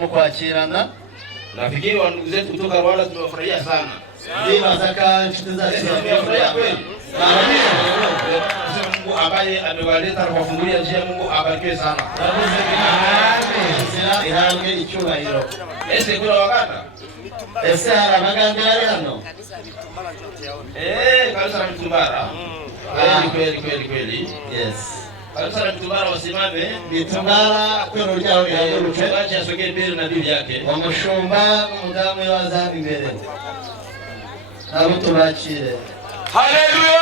kukwakirana. Nafikiri wa ndugu zetu kutoka Rwanda tunawafurahia sana. Ndiyo zaka tunazazi tunafurahia kweli. Mungu ambaye amewaleta na kuwafungulia njia, Mungu abarikiwe sana. Amen. Ihange icyubahiro. Ese kuna Waganda? Ese hari abaganda bari hano? Kanisa la Mitumbara. Kweli. Yes. Kanisa la Mitumbara wasimame. Mitumbara kwero ryaho yaguruke. Mchungaji asogee mbele na bibi yake. Umushumba n'umudamu wazaza imbere. Nabo tubakire. Haleluya!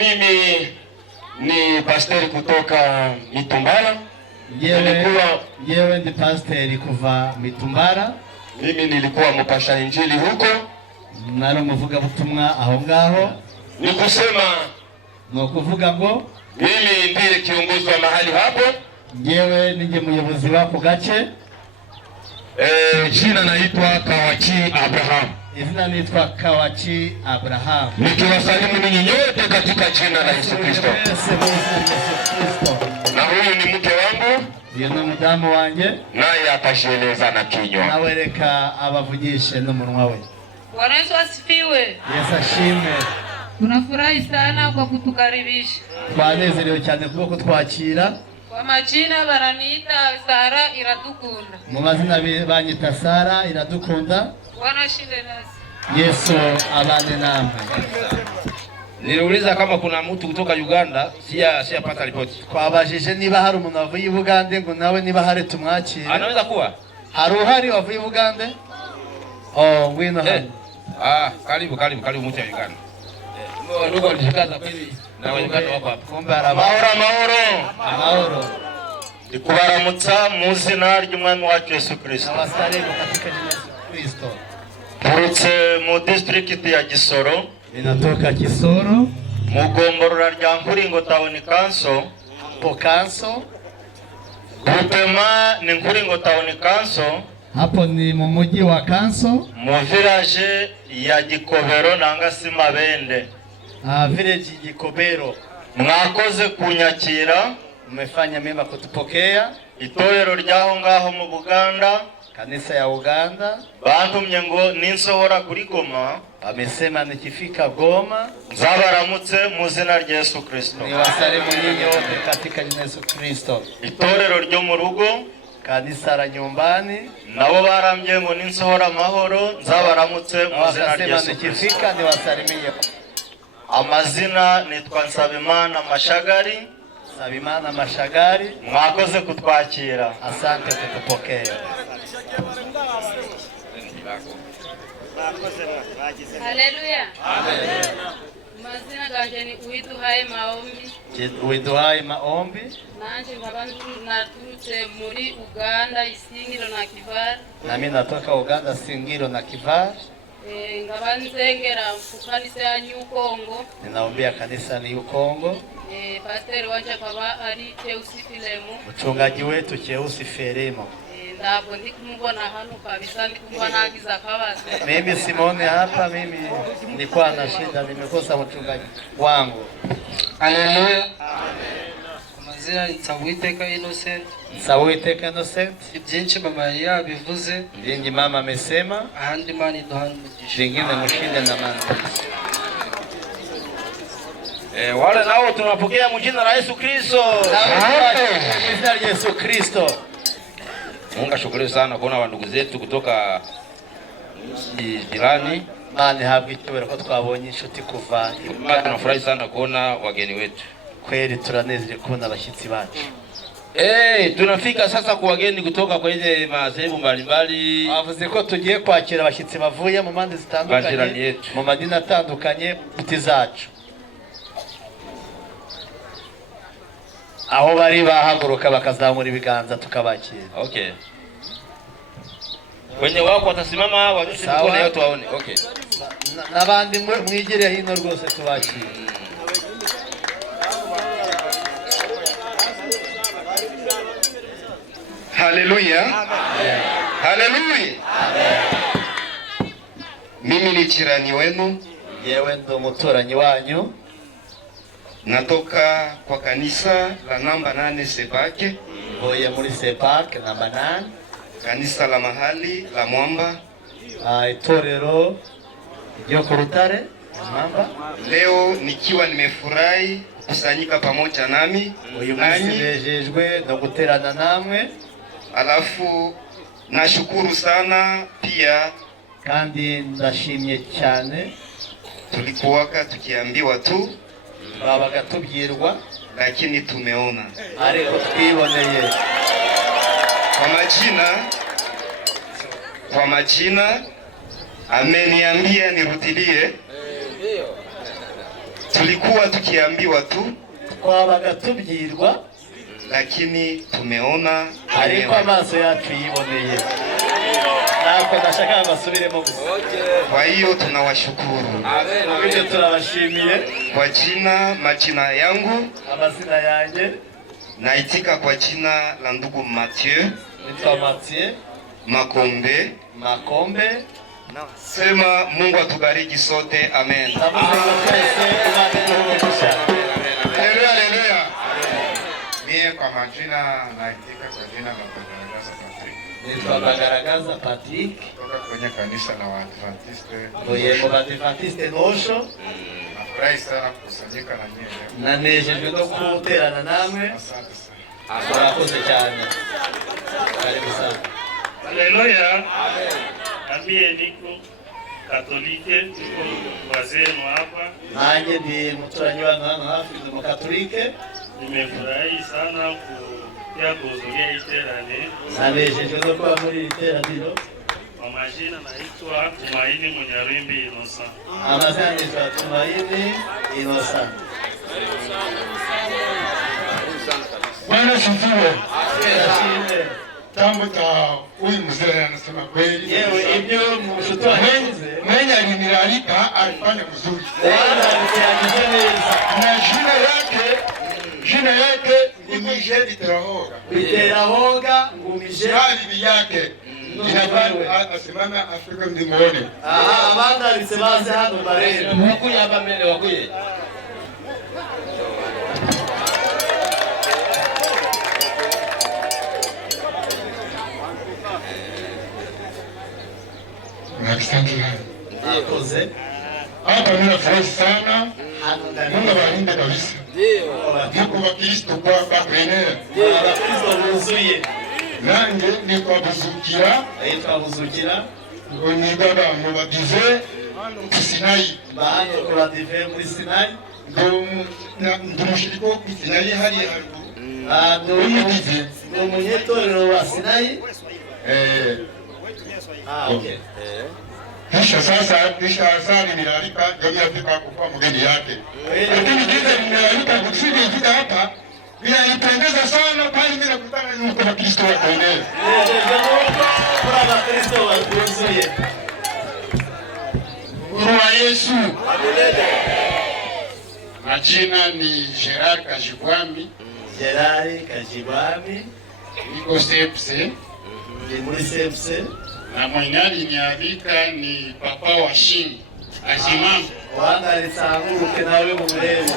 Mimi ni pastor kutoka Mitumbara. Yewe ndi pastor kuva Mitumbara. Mimi nilikuwa mpasha injili huko. Nari umuvuga butumwa aho ngaho. Ni kusema no kuvuga ngo mimi ndiye kiongozi wa mahali hapo. Yewe nije muyobozi wako gace. Jina naitwa Kawachi Abraham. Izina naitwa Kawachi Abraham. Nikiwasalimu ninyi nyote katika jina la Yesu Kristo. Na huyu ni mke wangu. Ndiye mudamu wanjye. Naye atashieleza na kinywa. Nawereka abavugishe n'umunwa we. Bwana Yesu asifiwe. Yesu ashimwe. Tunafurahi sana kwa kutukaribisha. Twanezerewe cyane kuko twakira. Kwa majina baraniita Sara Iradukunda. Mu mazina banyita Sara Iradukunda. Bwana shinde nasi. Yesu abane namwe. Niliuliza kama kuna mtu kutoka Uganda, siyapata ripoti. Twabajije niba hari umuntu wavuye Uganda ngo nawe niba hari tumwakire. Anaweza kuwa? Hari wavuye Uganda? Ngwino hano. Karibu mtu wa Uganda. Ndugu walishikaza kweli na Uganda wako hapa. Kumbe mahoro. Amahoro. Ndikubaramutsa mu izina ry'Umwami wacu Yesu Kristo. Abasalimu katika jina la Yesu Kristo. Turutse mu district ya Gisoro. Ninatoka Kisoro. Mu gomborora rya Nkuringo Town Council. Kanso. Groupement ni Nkuringo Town Council. Hapo ni mu mujyi wa Kanso. Mu village ya Gikobero nangasi Mabende. Village Gikobero. Mwakoze kunyakira. Mmefanya mema kutupokea. Itorero ryaho ngaho mu Buganda. Kanisa ya Uganda. Bantumye ngo ninsohora kuri Goma. Amesema nikifika Goma nzabaramutse mu izina rya Yesu Kristo. Niwasalimu nyinyi wote katika jina la Yesu Kristo. Itorero ryo mu rugo, kanisa la nyumbani, nabo barambye ngo ninsohora amahoro nzabaramutse mu izina rya Yesu Kristo. Nikifika niwasalimie. Amazina nitwa Nsabimana Mashagari. Nsabimana Mashagari. Mwakoze kutwakira. Asante kutupokea. Haleluya. Amen. Mazina ganje ni Uwiduhaye Maombi. Uwiduhaye Maombi. Nanje nkaba naturutse muri Uganda Isingiro na Kivar. Nami natoka Uganda Isingiro na Kivar. Ngaba nzengera ku kanisa ya New Congo. Ninaombea kanisa ni Kongo. Pastor wanje akaba ari Cheusi Filemo. Mchungaji wetu Cheusi Filemo. Ndabwo ndi kumubona hano kabisa, ndi kumva nagiza akabazo. Mimi Simone hapa, mimi nilikuwa na shida, nimekosa mchungaji wangu. Haleluya. Amen. Mazina ni Nsawiteka Innocent. Nsawiteka Innocent. Byinshi mama yabivuze. Byingi mama amesema. Ahandi mani duhanugisha. Vingine mshinde na mani. Wale nao tunapokea mjina la Yesu Kristo. Jina la Yesu Kristo. Mungu ashukuriwe sana kuona ndugu zetu kutoka jirani. Mani habwe icyubahiro ko twabonye inshuti kuva. Tunafurahi sana kuona wageni wetu. Kweli turanezerewe kubona abashyitsi bacu. Tunafika sasa kwa wageni kutoka kwa ile madhehebu mbalimbali. Bavuze ko tugiye kwakira abashyitsi bavuye mu mande zitandukanye, mu madini atandukanye puti zacu. Aho bari bahaguruka bakazamura ibiganza tukabakira. Okay. Wenye wako watasimama wanyoshe mikono yao tuwaone. Okay. Nabandi mwigire hino rwose tubakira. Haleluya. Haleluya. Mimi ni jirani wenu. Yewe ndo muturanyi wanyu. Natoka kwa kanisa la namba 8 Sebake. Mvuye muri Sepak namba 8. Kanisa la mahali la Mwamba. Itorero ryo ku Rutare Mwamba. Leo nikiwa nimefurahi kusanyika pamoja nami. Uyu munsi nejejwe no guterana namwe. Alafu nashukuru sana pia, kandi ndashimye cyane. Tulikuwaka tukiambiwa tu, babaga tubyirwa, lakini tumeona, ariko twiboneye. Kwa majina ameniambia nirudilie. Tulikuwa tukiambiwa tu, twabaga tubyirwa, lakini tumeona, ariko amaso yacu yiboneye. Nako ndashaka basubiremo gusa. Kwa hiyo tunawashukuru. Amen. Tunabashimiye. Kwa majina yangu, amazina yanjye naitika kwa jina la ndugu Mathieu. Nitwa Mathieu Makombe. Sema Mungu atubariki sote. Amen. Haleluya. Mie kwa majina naitika kwa jina la Bagaragaza Patrick. Nitwa Bagaragaza Patrick. Kutoka kwenye kanisa la Waadventiste. Mvuye mu Waadventiste Nosho. Nafurahi sana kukusanyika na nyinyi leo. Nanejejwe no guterana namwe. Asante sana. Murakoze cyane. Karibu sana. Haleluya. Amen. Ambie niko Katolike, niko wazenu hapa. Nanjye ndi muturanyi wa hafi mu Katolike. Nimefurahi sana kuja kuhudhuria iterane. Nanejejwe no kuba muri iteraniro. Kwa majina naitwa Tumaini Munyarimbi Innocent. Amazina naitwa Tumaini Innocent. Bwana sifiwe. Asifiwe. Tambo ta huyu mzee anasema kweli. Yewe ibyo mshutu waneze. Mwenye aliniralika alifanya mzuri. Wala aliagiza neza. Na jina yake ngumije Biterahoga. Biterahoga ngumije. Hali yake. Inafanya asimama Afrika mzimone. Abana alisebaze hano barere. Wakuye hapa mbele wakuye. Asante sana. Akoze. Hapa ninafurahi sana. Mungu awabariki kabisa. Ndio. Mungu wa Kristo kwa kuenea. Abakristo buzuye. Nange niko buzukira. Aitwa buzukira. Onigaba mubadive Sinai. Baano kubadive muri Sinai. Ndo mushiriko ku Sinai hari haruguru. Umudive. Ndo munyetorero wa Sinai. Okay. Kisha sasa nimealika jamii Afrika kwa mgeni yake. Lakini jinsi nimealika kusudi ifika hapa inanipendeza sana pale mimi nakutana na Kristo wa kuenea. Kwa Kristo wa kuzuye. Kwa Yesu. Majina ni Gerard Kajibwami. Gerard Kajibwami. Niko Sepse. Ni muri Sepse. Na mwenye alinialika ni Papa wa Shingi. Asimama. Wanda alisanguke nawe mu muremo.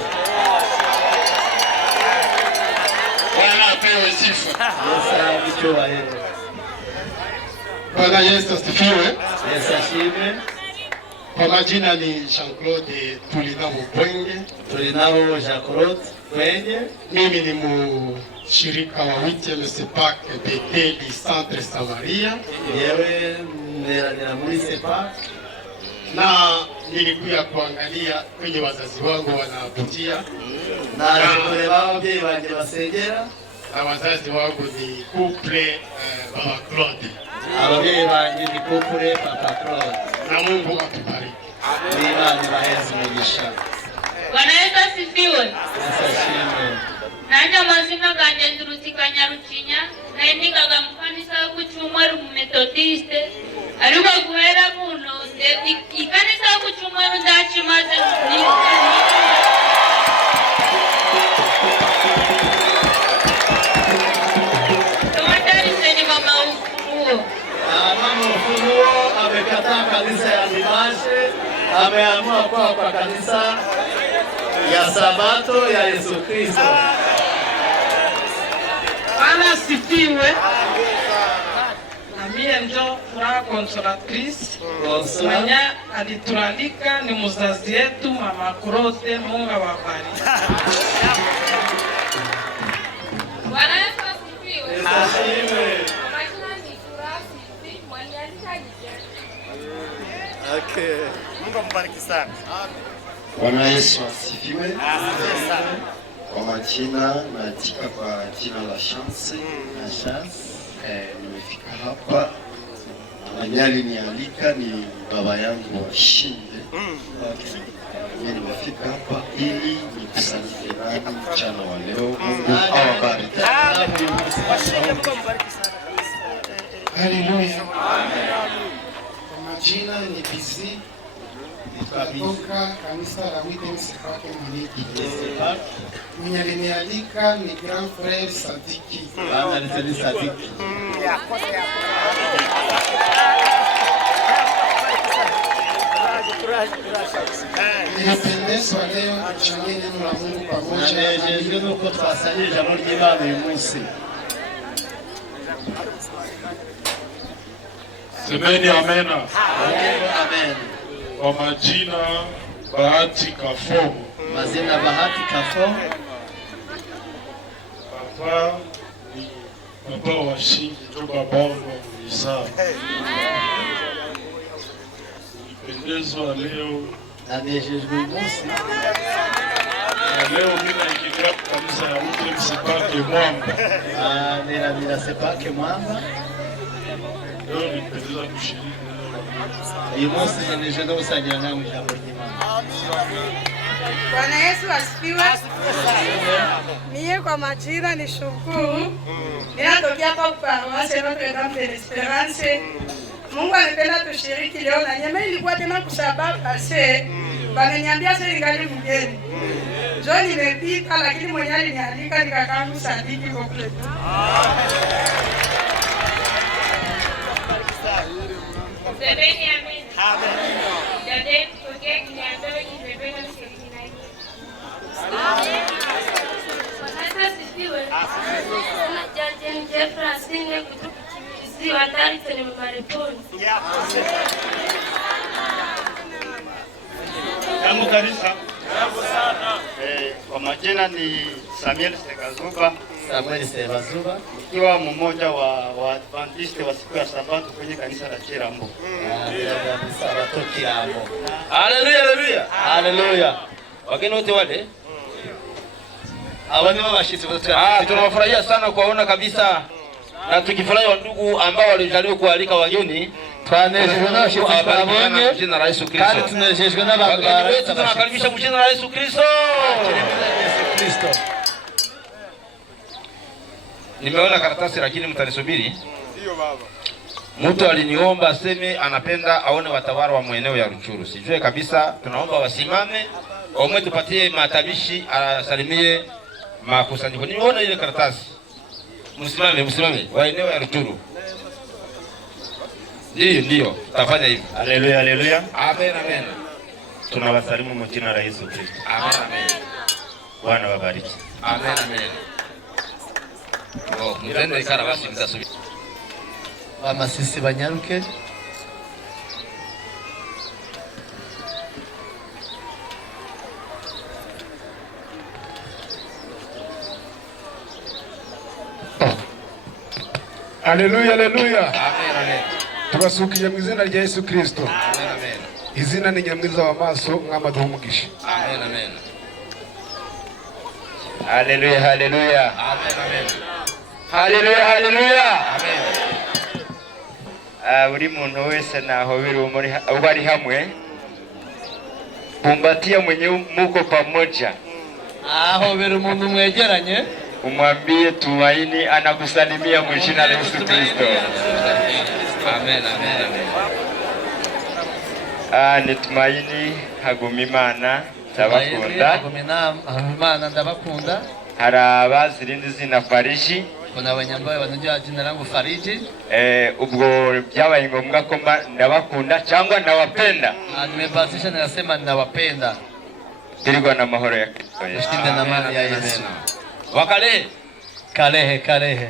Bwana apewe sifa. Yesu acyubahiro. Bwana Yesu asifiwe. Yesu ashimwe. Kwa majina ni Jean-Claude Tulinabo Bwenge. Tulinabo Jean-Claude Bwenge. Mimi ni mshirika wa 8e Sepak BT di Centre Samaria. Yewe neranira muri Sepak. Na nilikuja kuangalia kwenye wazazi wangu wanavutia. Na kureba ababyeyi banjye basengera. Na wazazi wangu ni couple Baba Claude. Ababyeyi banjye ni couple Papa Claude. Na Mungu atubariki. Amen. Imana ibaheze umugisha. Bwana Yesu asifiwe. Yesu ashimwe. Nanje amazina ganjye Ndurutika Nyarukinya, nayendigaga mu kanisa yo ku Cyumweru mu Methodiste, ariko guhera muno ikanisa yo ku Cyumweru ndakimaze Mama Ufunuo amekataa kanisa ya Dimashe, ameamua kwa kanisa ya Sabato ya Yesu Kristo. Bwana asifiwe. Na mie njo Furaha Consolatrice mwenye alituandika ni mzazi yetu Mama Kurote. Mungu awabariki. Bwana Yesu asifiwe. Majina ni Furaha Sifi, mwenye Okay. Mungu akubariki sana. Bwana Yesu asifiwe. Kwa majina naandika kwa jina la Chance. Nimefika hapa, mwenye alinialika ni baba yangu wa Shinde. Mimi nimefika hapa ili nikusaidie nani mchana wa leo. Mungu awabariki. Haleluya. Kwa majina ni Bizi. Kutoka kanisa la Witness Msipake Mwaniki. Mwenye alinialika ni Grand Frère Sadiki. Sadiki. Nimependezwa leo kuchangia neno la Mungu pamoja. Nanejejwe nuko twasanyije ijambo ry'Imana uyu munsi. Semeni amena. Amen. Kwa majina Bahati Kafo. Mazina Bahati Kafo. Papa ni papa wa Shinde, ndio babangu mzaa. Nipendezwa leo. Nanejejwe uyu munsi. Leo mimi naingia kanisa ya Witness Msipake Mwamba. Nira Sepake Mwamba. Leo nipendeza kushiriki. Uyu munsi naneje no gusangira namwe ijambo ry'Imana. Bwana Yesu asifiwe. Mie kwa majina ni Shukuru. Ninatokea hapa paroisse Notre Dame de l'Espérance. Mungu anapenda tushiriki leo na nyama ilikuwa tena kusaba pase. Wameniambia sasa ningali mgeni. Jo nimepika lakini mwenye alinialika nikakaa Sadiki kwa kule. Semeni amen. Dada kutokea Kinyandoa nimependa kushiriki na yeye. Bwana Yesu asifiwe. Na Jaji Jeffrey kutoka Kibirizi watari tena mareponi. Jambo kanisa. Jambo sana. Kwa majina ni Samuel Sekazuba. Samuel Sebazuba. Ikiwa mmoja wa Adventiste wa siku ya Sabato kwenye kanisa la Chirambo. Haleluya, haleluya. Haleluya. Wageni wote wale. Aba ni bashitsi Tunawafurahia sana kuwaona kabisa, na tukifurahi wa ndugu ambao walijaliwa kualika wageni. Twanejejwe n'abashitsi twabonye. Jina la Yesu Kristo. Kandi tunejejwe n'abantu wetu tunakaribisha jina la Yesu Kristo. Nimeona karatasi lakini mtanisubiri. Ndio baba. Mtu aliniomba aseme anapenda aone watawala wa mweneo ya Ruchuru. Sijue kabisa, tunaomba wasimame. Omwe tupatie matabishi asalimie makusanyiko. Nimeona ile karatasi. Msimame wa eneo ya Ruchuru. Ndio, tafanya hivi. Haleluya, haleluya. Amen, amen. Tunawasalimu kwa jina la Yesu Kristo. Amen, amen. Bwana wabariki. Amen, amen. Mtende ikara basi mtasubiri. Amasisi banyaruke. Haleluya, haleluya. Amen, amen. Tubasukiye mu izina rya Yesu Kristo. Amen, amen. Izina ni nyamwiza wa maso mwamaduha umugisha. Amen, amen. Haleluya, haleluya. Amen, amen. Haleluya, haleluya. Amen. Buri muntu wese naho biri ubu ari hamwe. Kumbatia mwenye muko pamoja. Aho biri umuntu mwegeranye. Umwambie Tumaini anakusalimia kwa jina la Yesu Kristo. Amen, amen, amen. Ni Tumaini Hagumimana ndabakunda. Hagumimana ndabakunda. Hari abazirindi zina Fariji. Kuna abanyambaye wanajua jina langu Fariji. Ubwo byabaye ngombwa ko ndabakunda cyangwa ndabapenda. Nimebasisha nasema ninawapenda. Dirigwa na mahoro ya Kristo. Ushinde na amani ya Yesu. Wakale. Kalehe.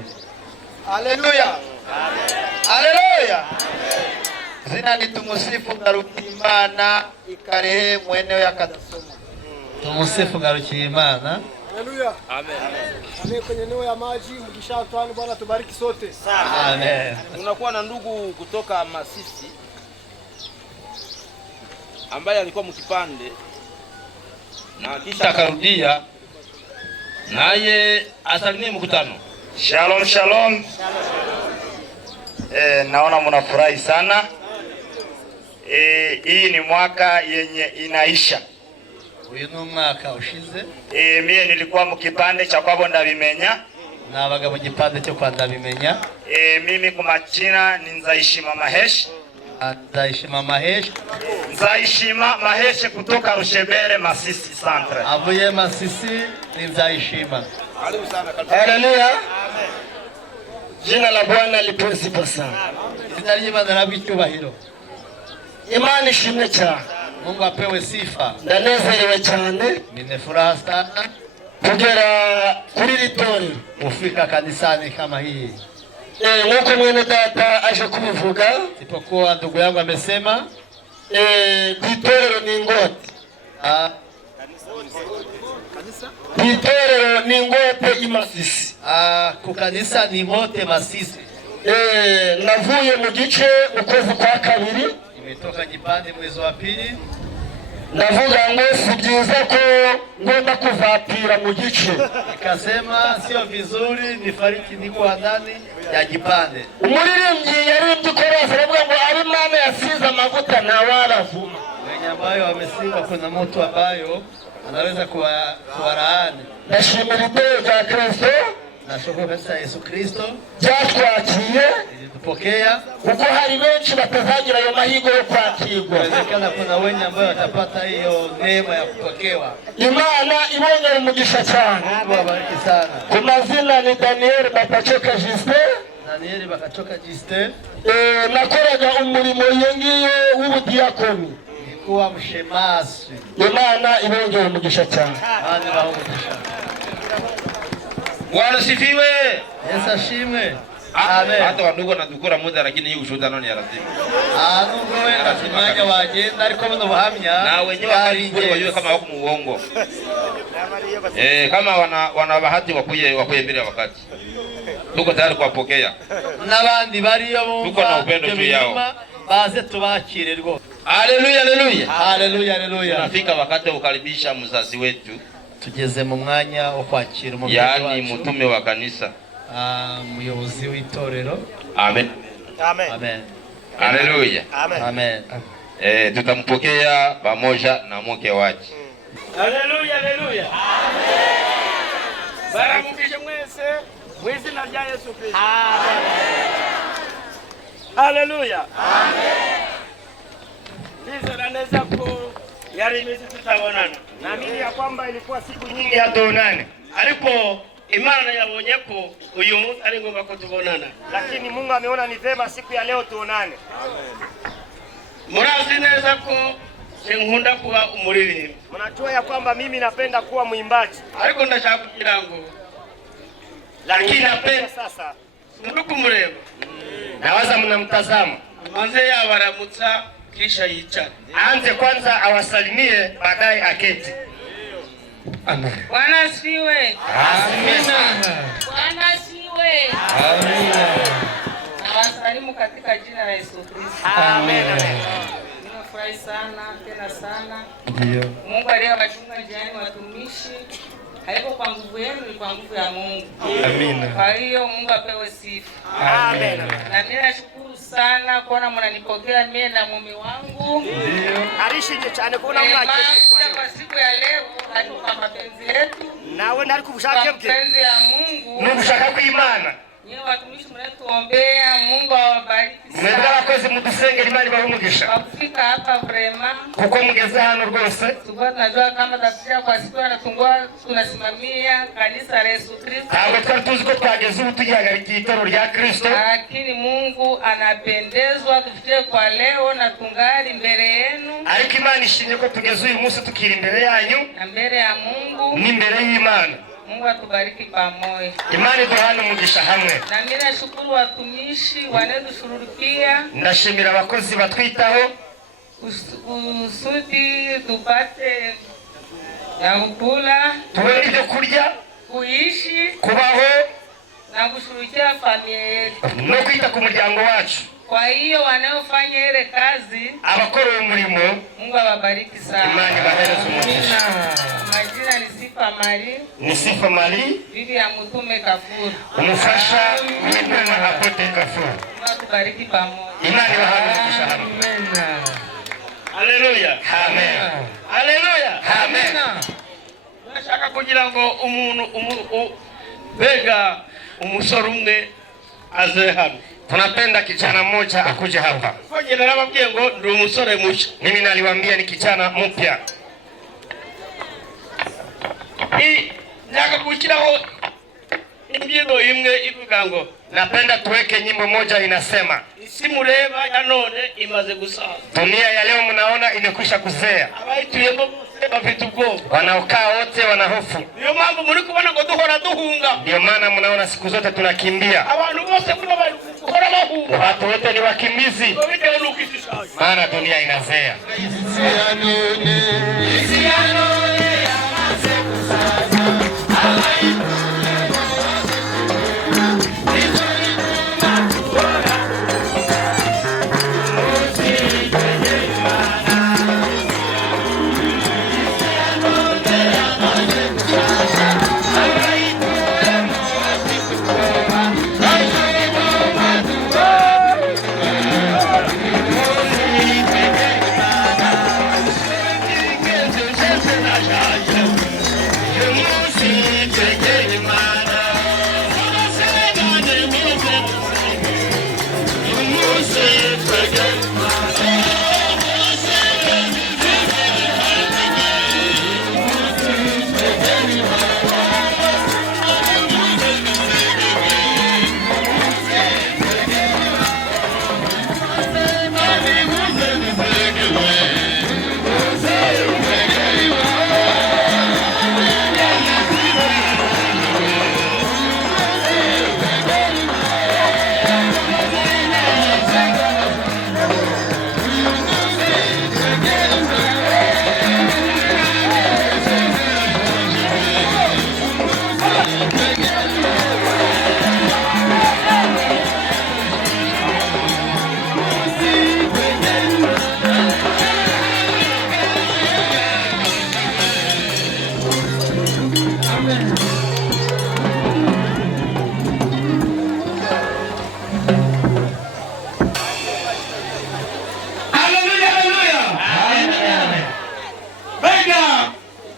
Haleluya. Haleluya. Zina ni tumusifu Ngarukiyimana ikarehe mweneo yakadasoma. Tumusifu Ngarukiyimana. Haleluya. Amen. Amen. Kwenye eneo ya maji mkishatwani, Bwana tubariki sote. Amen. Unakuwa na ndugu kutoka Masisi ambaye alikuwa mkipande na kisha akarudia, naye asalimie mkutano. Shalom shalom. Naona mnafurahi sana. Hii ni mwaka yenye inaisha. Uyu ni umwaka ushize. Mie nilikuwa mkipande cha kwabo Ndabimenya. Nabaga mu gipande cyo kwa Ndabimenya. Mimi kwa majina ni Nzayishima Mahesh. Nzayishima Mahesh. Nzayishima Mahesh kutoka Rushebere Masisi Centre. Avuye Masisi ni Nzayishima. Karibu sana. Haleluya. Jina la Bwana lipewe sifa sana. Jina ry'Imana rabwe icyubahiro. Imani ishimwe cyane. Mungu apewe sifa. Ndanezerewe cyane. Nina furaha sana kugera kuri ritorero, kufika kanisani kama hii. Nkuko mwene data aje kubivuga, sipokuwa ndugu yangu amesema itorero ni Ngote. Itorero ni Ngote iMasisi. Ku kanisa ni Ngote Masisi. Navuye mu gice ukwezi kwa kabiri. Nimetoka Gipande mwezi wa pili. Ndavuga ngo si byiza ko ngomba kuvapira mu gice. Nikasema sio vizuri nifariki niko ndani ya Gipande. Umuririmbyi yaririmbye korasi aravuga ngo ari Imana yasize amavuta na waravuma. Wenye ambayo wamesinga kuna mtu ambayo anaweza kuwalaani. Ndashimira itoro rya Kristo. Nashukuru kabisa Yesu Kristo byatwakiye tupokea, kuko hari benshi batazagira ayo mahigo yo kwakirwa. Inawezekana kuna wenye ambao watapata hiyo neema ya kupokewa. Imana ibonye umugisha cyane. Mungu abariki sana. Kwa majina ni Daniel Bakachoka Justin. Daniel Bakachoka Justin. Nakoraga umurimo yengiyo w'ubudiakoni. Nikuwa mshemasi. Imana ibonye umugisha cyane. Hadi baumugisha. Bwana sifiwe. Yesu ashimwe. Amen. Hata wandugu nadukura muda lakini hii ushuhuda nani ya lazima. Nubwo wenda kimanya wagenda ariko buno buhamya na wenyewe wajue wajue kama wako muongo. Kama wana bahati wakuye mbele ya wakati. Tuko tayari kuwapokea. N'abandi bariyo bumva. Tuko na upendo juu yao. Baze tubakire rwose. Haleluya haleluya. Haleluya haleluya. Tunafika wakati wa kukaribisha mzazi wetu. Tugeze mu mwanya wo kwakira umubyeyi wacu. Yaani mtume wa kanisa. Muyobozi w'itorero. Amen. Amen. Amen. Haleluya. Amen. Amen. Tutampokea pamoja na mke wake. Haleluya haleluya. Amen. Baramukije mwese mwizina rya Yesu Kristo. Amen. Haleluya. Amen. Nizera neza ko yari imizi tutabonana. Naamini ya kwamba ilikuwa siku nyingi hatuonane. Ariko Imana yabonye ko uyu munsi ari ngombwa ko tubonana. Lakini Mungu ameona ni vema siku ya leo tuonane. Murazi neza ko nkunda kuba umuririmbyi. Mnajua ya kwamba mimi napenda kuwa mwimbaji. Ariko ndashaka kugira ngo lakini napenda sasa muri kumureba. Nawaza mnamtazama. Manze yabaramutsa kisha yicara. Aanze kwanza awasalimie baadaye aketi. Amen. Bwana asifiwe. Amina. Bwana asifiwe. Amina. Nawasalimu katika jina la Yesu Kristo. Amen. Ninafurahi sana tena sana. Ndio. Mungu aliyewachunga njiani watumishi. Haiko kwa nguvu yenu, ni kwa nguvu ya Mungu. Amina. Kwa hiyo Mungu apewe sifa. Amen. Na mimi nashukuru sana kuona mnanipokea mimi na mume wangu. Ndio. Arishije cyane kubona mwaketi kwa siku ya leo haiko kwa mapenzi yetu. nawe ndari kubushake bwe. Mapenzi ya Mungu. Nubushaka kw'Imana. Nyewe watumishi mnatuombea, Mungu awabariki sana. Mwebwe abakozi mudusengera Imana ibahe umugisha. Kwa kufika hapa vrema. Kuko mugeze hano rwose. Tulikuwa tunajua kama tafsiri kwa siku tunasimamia kanisa la Yesu Kristo. Ntabwo twari tuzi ko twageze ubu tugihagarika itorero rya Kristo. Lakini Mungu anapendezwa tufikie kwa leo na tungali mbele yenu. Ariko Imana ishimye ko tugeze uyu munsi tukiri imbere yanyu. Na mbele ya Mungu. Ni mbere y'Imana. Mungu atubariki pamoja. Imani duhana umugisha hamwe. Na mimi nashukuru watumishi wanaotushughulikia. Ndashimira abakozi batwitaho kusudi tupate ya kukula, tubone ibyo kurya, kuishi, kubaho na kushughulikia familia yetu no kwita ku muryango wacu. Kwa hiyo wanaofanya ile kazi, abakora uwo murimo, Mungu awabariki sana. Imani bahereze umugisha. Majina ni Sifa Mali. Ni Sifa Mali, bibi ya Mtume Kafuru. Umufasha w'Intumwa Apotre Kafuru. Mungu atubariki pamoja. Imani bahereze hamwe. Haleluya. Amen. Haleluya. Amen. Nashaka kugira ngo umuntu bega umusoro umwe aze hano. Tunapenda kijana mmoja akuje hapa. Kwa jina nababwiye ngo ndi umusore mushya. Mimi naliwaambia ni kijana mpya. Naka kushiraho imbyino imwe ivuga ngo napenda tuweke nyimbo moja inasema simureba ya none imaze gusaza. Dunia ya leo mnaona imekwisha kuzea. Abayituyemo bose bafite ubwoba. Wanaokaa wote wana hofu. Niyo mambo muri kubona ngo duhora duhunga. Ndio maana mnaona siku zote tunakimbia. Abantu bose muri bahora bahunga. Watu wote ni wakimbizi. Maana dunia inazea.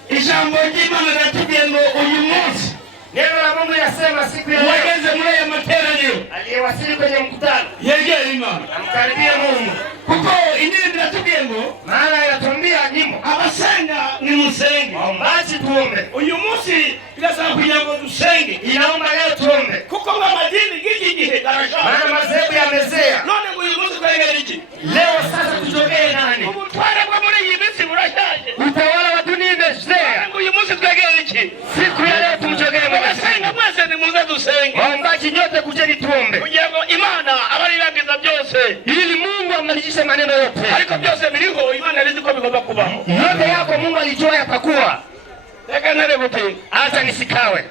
Ijambo ry'Imana ratubwiye ngo uyu munsi neno la Mungu yasema siku ya leo wageze muri aya materaniro aliyewasili kwenye mkutano yegera Imana amkaribie Mungu, kuko indirimbo iratubwiye ngo maana inatuambia nyimbo abasenga ni musenge, waombaji tuombe. Uyu munsi birasaba kugira ngo dusenge, inaomba leo tuombe, kuko amadini y'iki gihe garasha, maana madhehebu yamezea. None uyu munsi twegera iki leo? Sasa tutokee nani? ubutware bwo muri iyi minsi burashaje, utawala wa dunia imezea. Uyu munsi twegera iki siku ya leo tumjogee Mwenyezi Mungu. Mwese ni muze dusenge, waombaji nyote kujeni tuombe, kugira ngo Imana abarirangiza byose, ili Mungu amalizishe maneno yote. Ariko byose biriho, Imana irizi ko bigomba kubaho. Yote yako Mungu alijua yatakuwa. Reka narebuti acha nisikawe.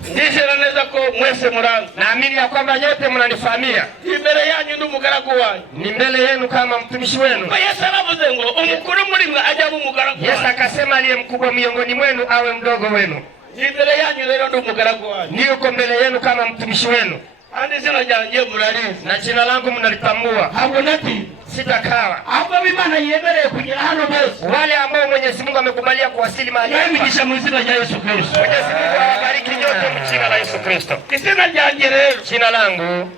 Ndizera neza ko mwese muranzi. Naamini ya kwamba nyote mnanifahamia. Imbere yanyu ndi umugaragu wanyu. Ni mbele yenu kama mtumishi wenu. Kwa Yesu aravuze ngo umukuru muri mwe ajya mu mugaragu wanyu. Yesu akasema aliye mkubwa miongoni mwenu awe mdogo wenu. Imbere yanyu rero ndi umugaragu wanyu. Niko mbele yenu kama mtumishi wenu. Andi zina ryanjye murarizi. Na jina langu mnalitambua. Hapo nati sitakawa. Hapo Imana yemereye kugira hano bose. Wale ambao Mwenyezi Mungu amekubalia kuwasili mahali hapa. Yamigisha mu izina rya Yesu Kristo. Mwenyezi Mungu awabariki nyote mu jina la Yesu Kristo. Izina ryanjye rero. Jina langu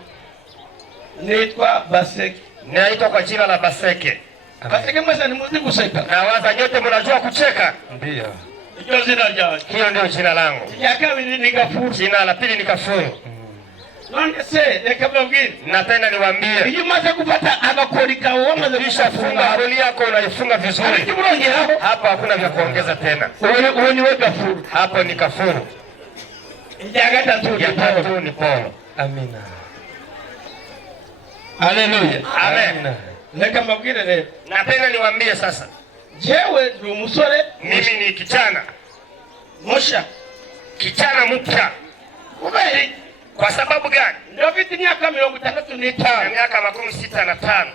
naitwa Baseke. Naitwa kwa jina la Baseke. Baseke mwese ni muzi kuseka. Na waza nyote mnajua kucheka? Ndio. Hiyo jina ryanjye. Hiyo ndio jina langu. Ya kabiri ni Kafuru. Jina la pili ni Kafuru. None se reka mbabwire. Napenda niwaambie. Iyo umaze gufata agakori kawe wamaze Ukishafunga haroni yako unaifunga vizuri. Hapa hakuna vya kuongeza tena. Uwe ni wewe Gafuru. Hapo ni Gafuru. Ya tatu ni Paulo. Amina. Haleluya. Amen. Reka mbabwire rero. Napenda niwaambie sasa. Jewe ni umusore, mimi ni kijana. Musha. Kijana mpya. Ubali. Kwa sababu gani? Ndio viti miaka 35 na miaka 65.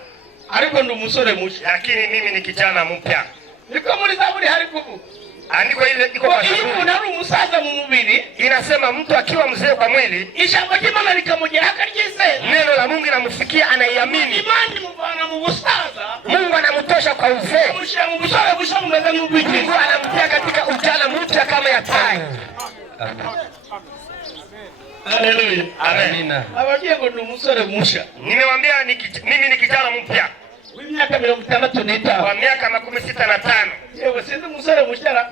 Ariko ndo umusore musha. Lakini mimi ni kijana mpya. Niko muri Zaburi hari kuvu. Andiko ile iko kwa Zaburi. Iyo unari umusaza mu mubiri, inasema mtu akiwa mzee kwa mwili, ijambo ry'Imana likamugera akaryizera. Neno la Mungu linamfikia anaiamini. Imani muvana mu busaza. Mungu anamtosha kwa uzee. Musha mu busore busha mumeze nk'ubwiki. Mungu anamtia katika ujana mpya kama ya tai. Haleluya. Amen. Abagiye ngo umusore musha. Nimewambia mimi ni kijana mpya. W'imyaka 65. Kwa miaka 65. Yewe sindi umusore mushara.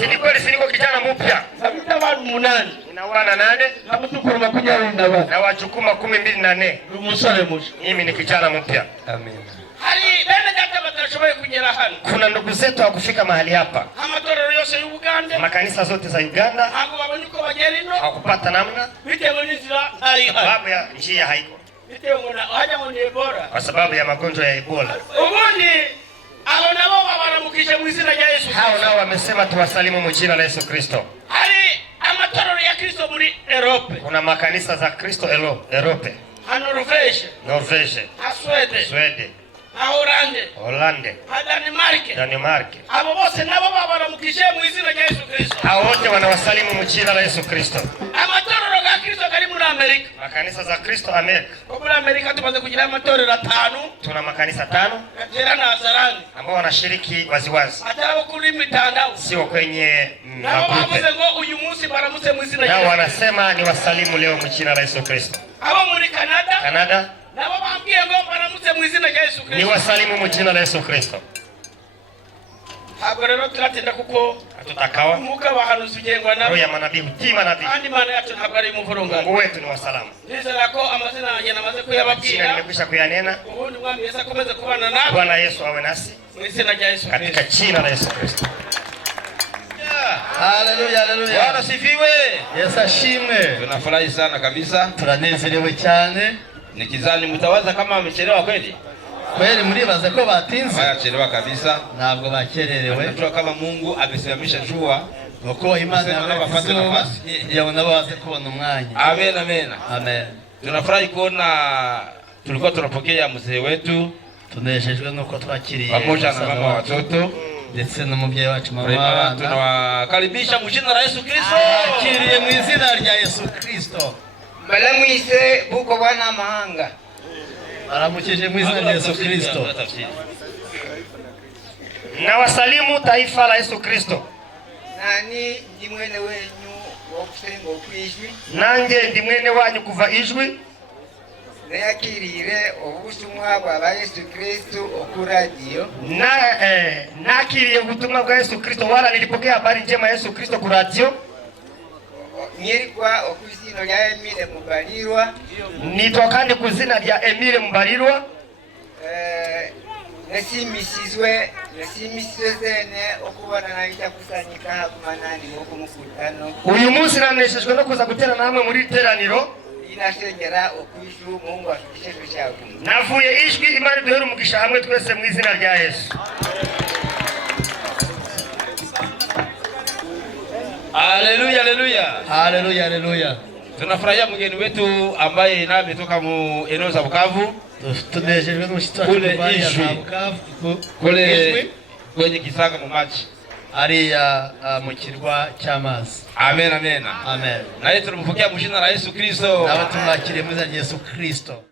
Si kweli si niko kijana mpya. Sabita abantu 8. Ninawana 8 na mtukuru 24. Na wachukuma 24. Umusore musha. Mimi ni kijana mpya. Amen. Hari bene gata batashoboye kugera hano. Kuna ndugu zetu wa kufika mahali hapa. Amatorero yose y'Uganda. Makanisa zote za Uganda. Hapo babonye ko bagera ino. Hakupata namna. Bitewe n'inzira ari sababu ya njia haiko. Bitewe ngo haja ngo ni Ebola. Kwa sababu ya magonjwa ya Ebola. Ubundi abo nabo babaramukije mu izina rya Yesu. Hao nao wamesema tuwasalimu mu jina la Yesu Kristo. Hari amatorero ya Kristo muri Europe. Kuna makanisa za Kristo Europe. Norvege. Sweden. Hollande. Denmark. Abo bose nabo babaramukije mu izina rya Yesu Kristo. Hao wote wanawasalimu mu jina la Yesu Kristo. Amatorero ga Kristo kari muri Amerika. Makanisa za Kristo Amerika. Muri Amerika tumaze kugira amatorero 5. Tuna makanisa 5. Kagera na Azarani. Ambao wanashiriki waziwazi. Hata kuli mitandao. Sio kwenye mabude. Ngo uyu munsi baramutse mu izina rya Yesu. Nao wanasema ni wasalimu leo mu jina la Yesu Kristo. Abo muri Canada. Nabo bambwiye ngo baramutse mu izina rya Yesu Kristo. Ni wasalimu mu jina la Yesu Kristo. Hapo rero turatenda kuko tutakawa muka bahanuzi ugengwa nabo. Roho ya manabii utima nabii. Andi maana yacu ntabwo ari umuvurungano. Mungu wetu ni wasalamu. Nizera ko amazina yanjye namaze kuyababwira. Jina nimekwisha kuyanena. Ubundi mwami Yesu akomeze kubana nabo. Bwana Yesu awe nasi. Mu izina rya Yesu Kristo. Katika jina la Yesu Kristo. Haleluya, haleluya. Bwana sifiwe. Yesu ashimwe. Tunafurahi sana kabisa. Turanezerewe cyane. Nikizani mtawaza kama amechelewa kweli? Kweli mlibaza ko batinze? Hayachelewa kabisa. Ntabwo bakererewe. Tunajua kama Mungu amesimamisha jua. Uko Imana yabafatira nafasi. Yabona baze kubona umwanya. Amen, amen. Amen. Tunafurahi kuona tulikuwa tunapokea mzee wetu. Tunejejwe nuko twakiriye pamoja na mama watoto. Ndetse n'umubyeyi wacu mama. Tunawakaribisha mu jina la Yesu Kristo. Akiriye mu izina rya Yesu Kristo. Balamwise buko bwana mahanga. Baramukije mu izina rya Yesu Kristo. Na wasalimu taifa la Yesu Kristo. Nani ndi mwene wenyu wo kusenga okwijwi? Nange ndi mwene wanyu kuva ijwi. Nakirire obutumwa bwa Yesu Kristo okuradio. Nakiriye ubutumwa bwa Yesu Kristo wala nilipokea habari njema ya Yesu Kristo ku radio. Nyirikwa okuzino lya Emile Mubalirwa. Nitokande kuzina lya Emile Mubalirwa. Nasimisizwe zene okubona naita kusanyika hakumanani moko mukutano. Uyu munsi naneshejwe no kuza gutera namwe muri teraniro. Inashengera okwishu Mungu afikishe kushaku. Navuye ijwi Imana duhere umugisha hamwe twese mu izina rya Yesu. Haleluya, haleluya. Haleluya, haleluya. Tunafurahia mgeni wetu ambaye naye ametoka mu eneo za Bukavu. Tunejejwe n'umushyitsi wacu kule ijwi. Kule kwenye Kisanga mu maji. Ariya mu kirwa cy'amazi. Amen, amen. Amen. Na yetu tumpokea mu jina la Yesu Kristo. Nawe tumwakiriye mu izina rya Yesu Kristo.